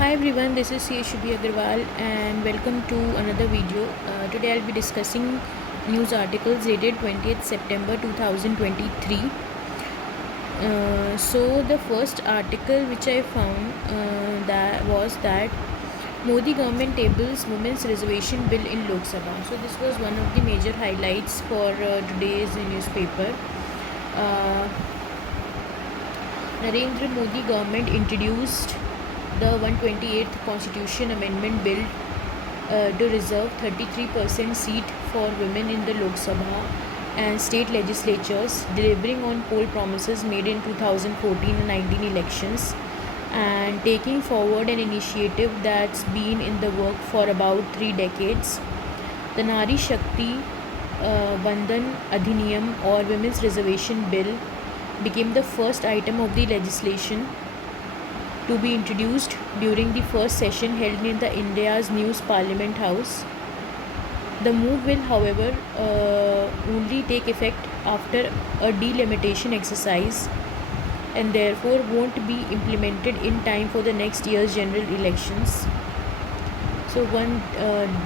Hi everyone, this is Shubhi Agarwal and welcome to another video. Today I'll be discussing news articles dated 20th September 2023. So the first article which I found that Modi government tables women's reservation bill in Lok Sabha. So this was one of the major highlights for today's newspaper. Uh, Narendra Modi government introduced the 128th Constitution Amendment Bill to reserve 33% seat for women in the Lok Sabha and state legislatures, delivering on poll promises made in 2014 and 19 elections, and taking forward an initiative that's been in the work for about 3 decades. The Nari Shakti Bandhan Adhiniyam or Women's Reservation Bill became the first item of the legislation to be introduced during the first session held in the India's new Parliament House. The move will, however, only take effect after a delimitation exercise and therefore won't be implemented in time for the next year's general elections. So one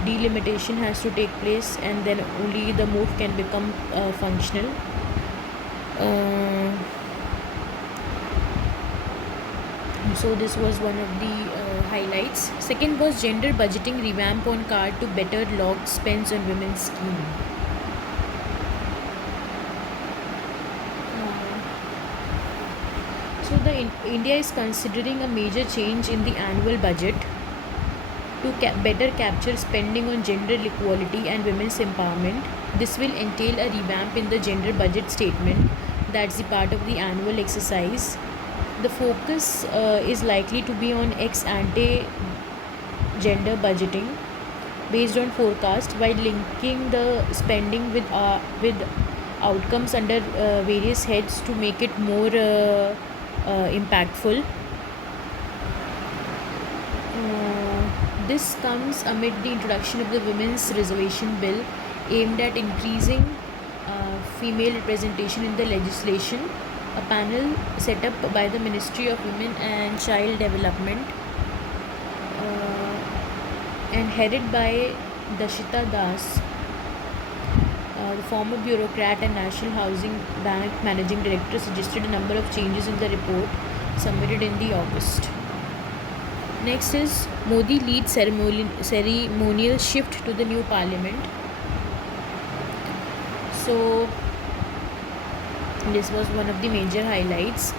delimitation has to take place and then only the move can become functional. So this was one of the highlights. Second was gender budgeting revamp on card to better log spends on women's scheme. So India is considering a major change in the annual budget to better capture spending on gender equality and women's empowerment. This will entail a revamp in the gender budget statement. That's the part of the annual exercise. The focus is likely to be on ex-ante gender budgeting based on forecast while linking the spending with outcomes under various heads to make it more impactful. This comes amid the introduction of the Women's Reservation Bill aimed at increasing female representation in the legislation. A panel set up by the Ministry of Women and Child Development and headed by Dashita Das, the former bureaucrat and National Housing Bank Managing Director, suggested a number of changes in the report submitted in the August. Next is Modi leads ceremonial shift to the new parliament. So this was one of the major highlights.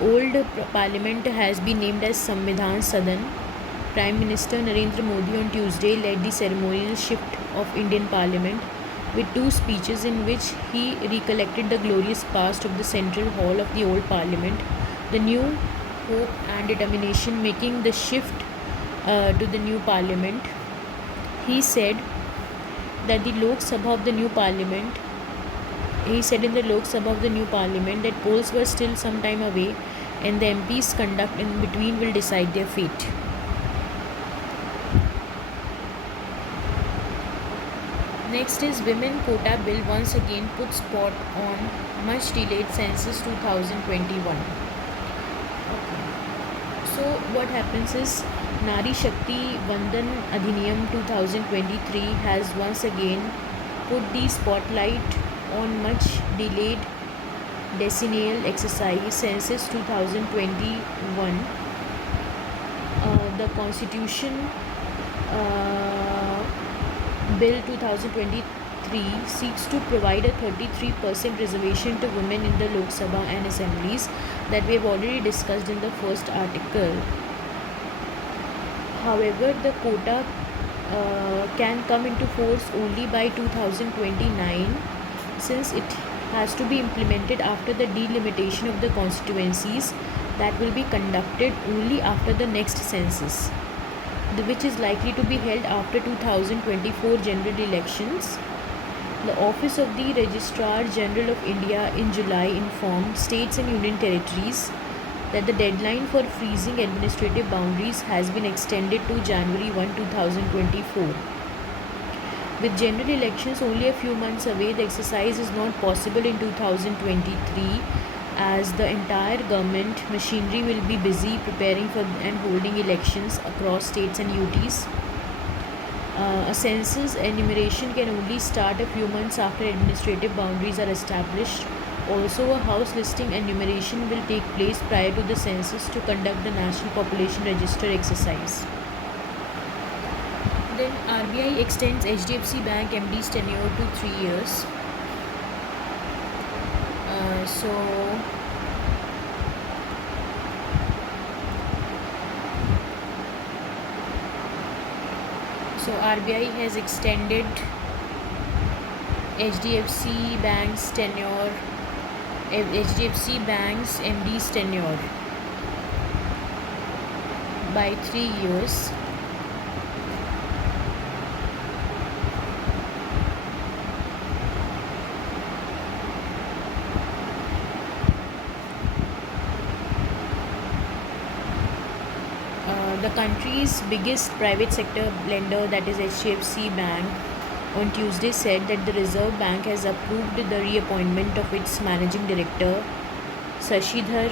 Old parliament has been named as Samvidhan Sadan. Prime Minister Narendra Modi on Tuesday led the ceremonial shift of Indian Parliament with two speeches in which he recollected the glorious past of the central hall of the old parliament, the new hope and determination making the shift to the new parliament. He said that the Lok Sabha of the new parliament He said in the Lok Sabha of the new parliament that polls were still some time away and the MPs' conduct in between will decide their fate. Next is Women Quota Bill once again puts spot on much delayed census 2021. Okay. So what happens is Nari Shakti Bandhan Adhiniyam 2023 has once again put the spotlight on much delayed decennial exercise census 2021. The Constitution Bill 2023 seeks to provide a 33% reservation to women in the Lok Sabha and assemblies that we have already discussed in the first article. However, the quota can come into force only by 2029 since it has to be implemented after the delimitation of the constituencies that will be conducted only after the next census, which is likely to be held after 2024 general elections. The Office of the Registrar General of India in July informed states and union territories that the deadline for freezing administrative boundaries has been extended to January 1, 2024. With general elections only a few months away, the exercise is not possible in 2023 as the entire government machinery will be busy preparing for and holding elections across states and UTs. A census enumeration can only start a few months after administrative boundaries are established. Also, a house listing enumeration will take place prior to the census to conduct the National Population Register exercise. Then RBI extends HDFC Bank MD's tenure to 3 years. So RBI has extended HDFC Bank's MD's tenure by 3 years. The country's biggest private sector lender, that is HDFC Bank, on Tuesday said that the Reserve Bank has approved the reappointment of its managing director, Shashidhar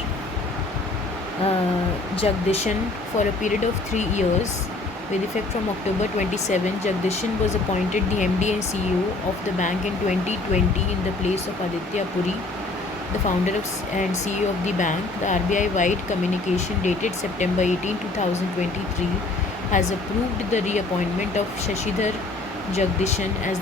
Jagdishan, for a period of 3 years with effect from October 27. Jagdishan was appointed the MD and CEO of the bank in 2020 in the place of Aditya Puri, the founder and CEO of the bank. The RBI wide communication dated September 18, 2023 has approved the reappointment of Shashidhar Jagdishan as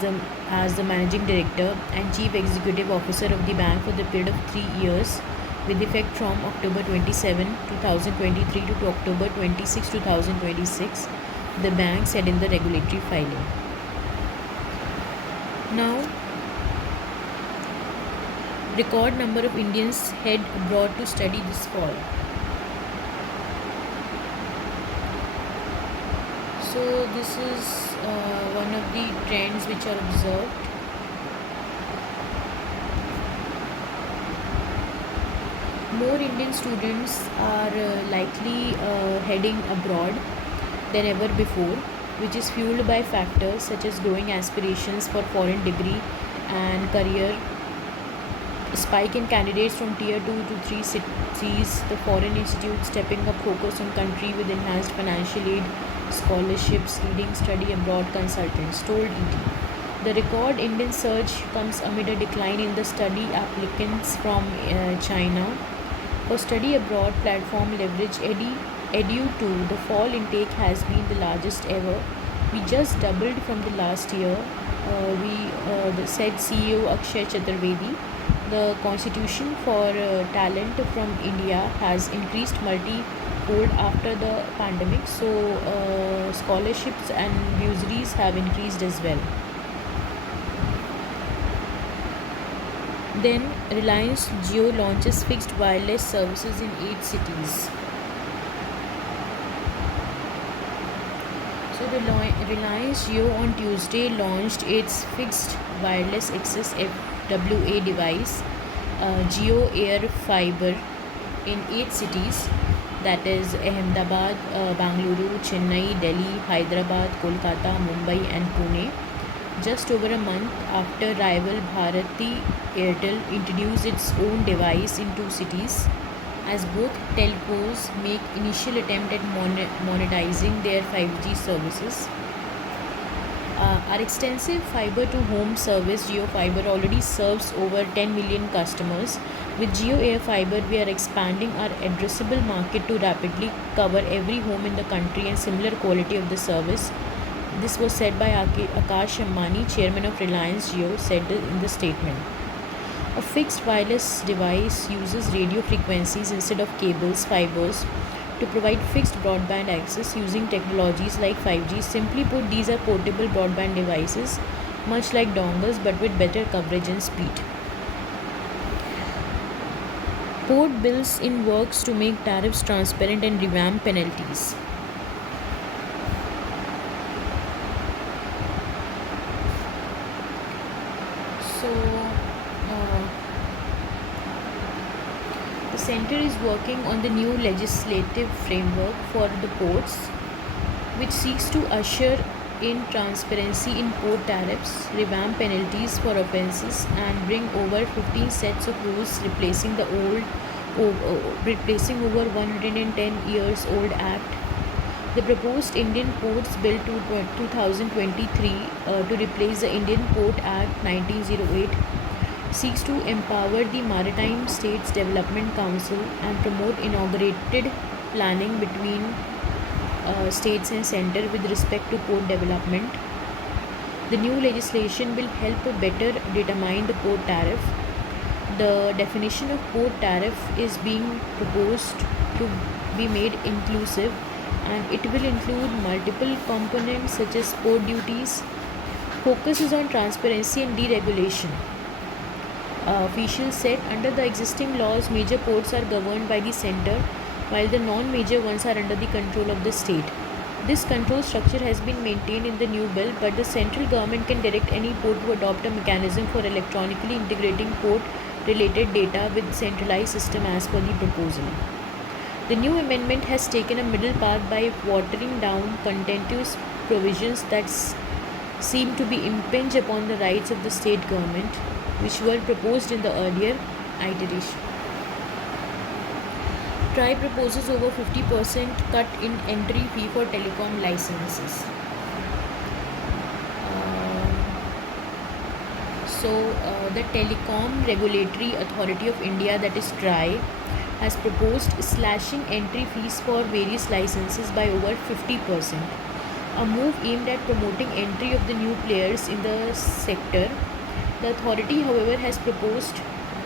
the managing director and chief executive officer of the bank for the period of 3 years with effect from October 27, 2023 to October 26, 2026, the bank said in the regulatory filing. Now, record number of Indians head abroad to study this fall. So this is one of the trends which are observed. More Indian students are likely heading abroad than ever before, which is fueled by factors such as growing aspirations for foreign degree and career, spike in candidates from tier 2 to 3 cities, the foreign institutes stepping up focus on country with enhanced financial aid, scholarships, leading study abroad consultants, told ET. The record Indian surge comes amid a decline in the study applicants from China. For study abroad platform leverage Edu2, the fall intake has been the largest ever. We just doubled from the last year, said CEO Akshay Chaturvedi. The constitution for talent from India has increased multi-fold after the pandemic, so scholarships and bursaries have increased as well. Then Reliance Jio launches fixed wireless services in 8 cities. So Reliance Jio on Tuesday launched its fixed wireless access FWA device, Jio Air Fiber, in 8 cities, that is Ahmedabad, Bangalore, Chennai, Delhi, Hyderabad, Kolkata, Mumbai and Pune, just over a month after rival Bharti Airtel introduced its own device in 2 cities, as both telcos make initial attempt at monetizing their 5G services. Our extensive fiber to home service Jio Fiber already serves over 10 million customers. With Jio Air Fiber, we are expanding our addressable market to rapidly cover every home in the country and similar quality of the service. This was said by Akash Ambani, chairman of Reliance Jio, said in the statement. A fixed wireless device uses radio frequencies instead of cables, fibers, to provide fixed broadband access using technologies like 5G. Simply put, these are portable broadband devices, much like dongles but with better coverage and speed. Port bills in works to make tariffs transparent and revamp penalties. The Centre is working on the new legislative framework for the ports, which seeks to usher in transparency in port tariffs, revamp penalties for offences, and bring over 15 sets of rules replacing over 110 years old act. The proposed Indian Ports Bill 2023 to replace the Indian Port Act 1908 seeks to empower the Maritime States Development Council and promote integrated planning between states and centre with respect to port development. The new legislation will help better determine the port tariff. The definition of port tariff is being proposed to be made inclusive, and it will include multiple components such as port duties. Focus is on transparency and deregulation. Officials said under the existing laws, major ports are governed by the centre, while the non-major ones are under the control of the state. This control structure has been maintained in the new bill, but the central government can direct any port to adopt a mechanism for electronically integrating port-related data with centralized system as per the proposal. The new amendment has taken a middle path by watering down contentious provisions that seem to be impinge upon the rights of the state government, which were proposed in the earlier iteration. TRAI proposes over 50% cut in entry fee for telecom licenses. The Telecom Regulatory Authority of India, that is TRAI, has proposed slashing entry fees for various licenses by over 50%, a move aimed at promoting entry of the new players in the sector. The authority, however, has proposed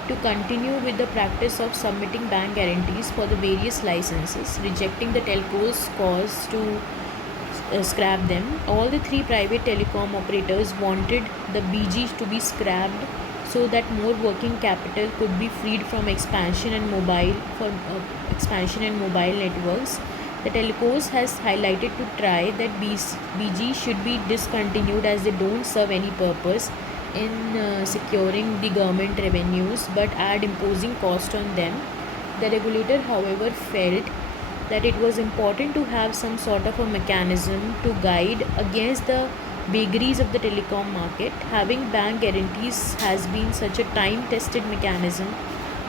to continue with the practice of submitting bank guarantees for the various licenses, rejecting the telcos' calls to scrap them. All the three private telecom operators wanted the BG to be scrapped so that more working capital could be freed from expansion and mobile networks. The telcos has highlighted to TRAI that BG should be discontinued as they don't serve any purpose in securing the government revenues but add imposing cost on them. The regulator, however, felt that it was important to have some sort of a mechanism to guide against the vagaries of the telecom market. Having bank guarantees has been such a time-tested mechanism,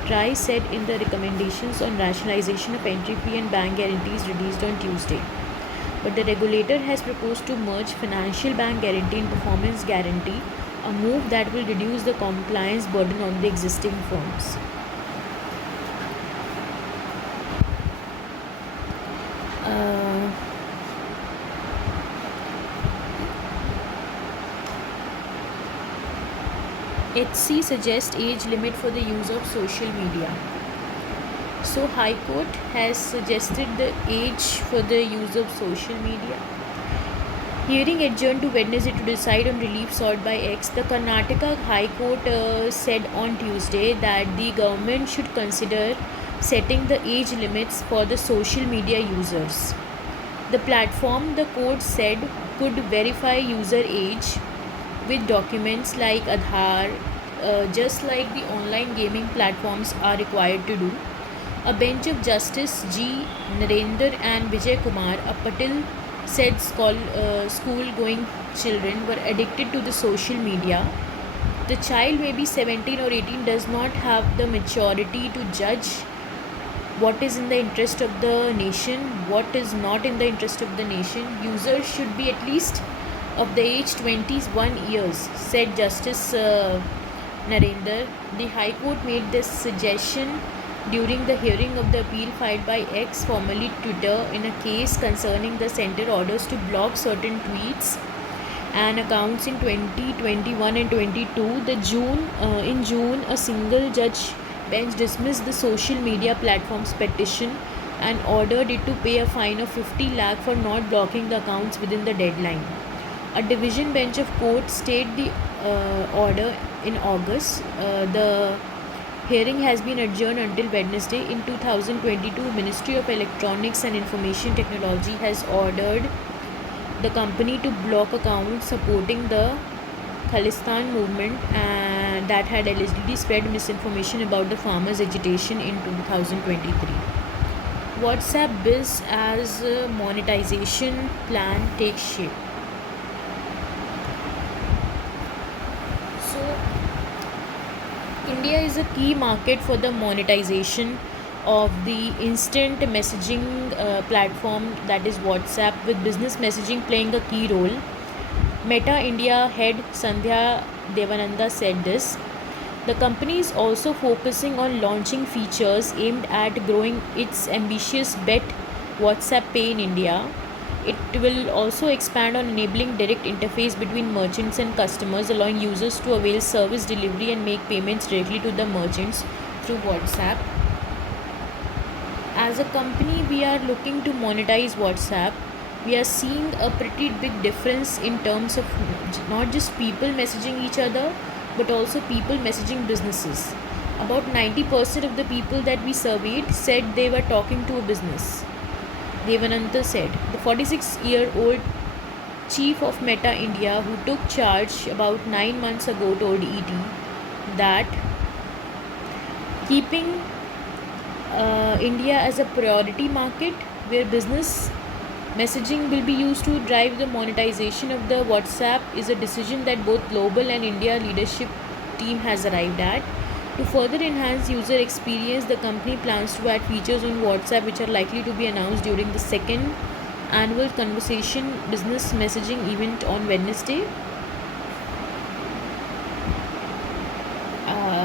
TRAI said in the recommendations on rationalization of entry fee and bank guarantees released on Tuesday. But the regulator has proposed to merge financial bank guarantee and performance guarantee, a move that will reduce the compliance burden on the existing firms. HC suggests age limit for the use of social media. So High Court has suggested the age for the use of social media. Hearing adjourned to Wednesday to decide on relief sought by X, the Karnataka High Court said on Tuesday that the government should consider setting the age limits for the social media users. The platform, the court said, could verify user age with documents like Aadhaar, just like the online gaming platforms are required to do. A bench of Justice G. Narendra and Vijay Kumar Patil said school-going children were addicted to the social media. The child may be 17 or 18, does not have the maturity to judge what is in the interest of the nation, what is not in the interest of the nation. Users should be at least of the age 21 years, said Justice Narendra. The High Court made this suggestion during the hearing of the appeal filed by X, formerly Twitter, in a case concerning the centre orders to block certain tweets and accounts in 2021 and 22. In June, a single judge bench dismissed the social media platform's petition and ordered it to pay a fine of 50 lakh for not blocking the accounts within the deadline. A division bench of court stayed the order in August. The hearing has been adjourned until Wednesday. In 2022, Ministry of Electronics and Information Technology has ordered the company to block accounts supporting the Khalistan movement and that had allegedly spread misinformation about the farmers' agitation in 2023. WhatsApp Biz as monetization plan takes shape. India is a key market for the monetization of the instant messaging platform, that is WhatsApp, with business messaging playing a key role. Meta India head Sandhya Devananda said this. The company is also focusing on launching features aimed at growing its ambitious Bet WhatsApp Pay in India. It will also expand on enabling direct interface between merchants and customers, allowing users to avail service delivery and make payments directly to the merchants through WhatsApp. As a company, we are looking to monetize WhatsApp. We are seeing a pretty big difference in terms of not just people messaging each other, but also people messaging businesses. About 90% of the people that we surveyed said they were talking to a business. Devananta said. The 46-year-old chief of Meta India, who took charge about 9 months ago, told ET that keeping India as a priority market where business messaging will be used to drive the monetization of the WhatsApp is a decision that both global and India leadership team has arrived at. To further enhance user experience, the company plans to add features on WhatsApp which are likely to be announced during the second annual Conversation Business Messaging event on Wednesday.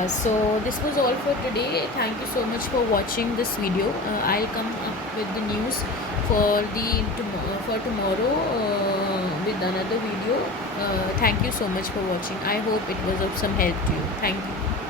So this was all for today. Thank you so much for watching this video. I'll come up with the news for tomorrow with another video. Thank you so much for watching. I hope it was of some help to you. Thank you.